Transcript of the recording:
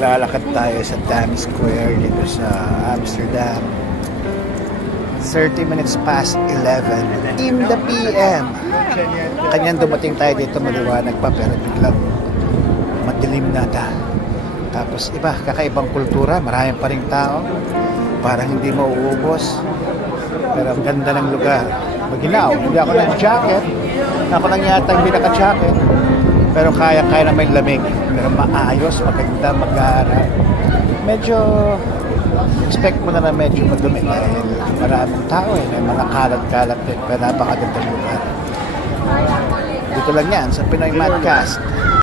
Maglalakad tayo sa Times Square dito sa Amsterdam. 30 minutes past 11 in the PM. Kanyan dumating tayo dito, maliwanag pa, pero biglang madilim na ta. Tapos iba, kakaibang kultura, marami pa ring tao, parang hindi mauubos, pero ang ganda ng lugar. Maginaw, hindi ako ng jacket, ako lang yata hindi naka-jacket, pero kaya na may lamig, pero maayos, maganda, mag-aaral. Medyo expect mo na medyo madumi dahil maraming tao may mga kalat-kalat din, pero napakagandang lugar. Dito lang yan sa Pinoy Madcast.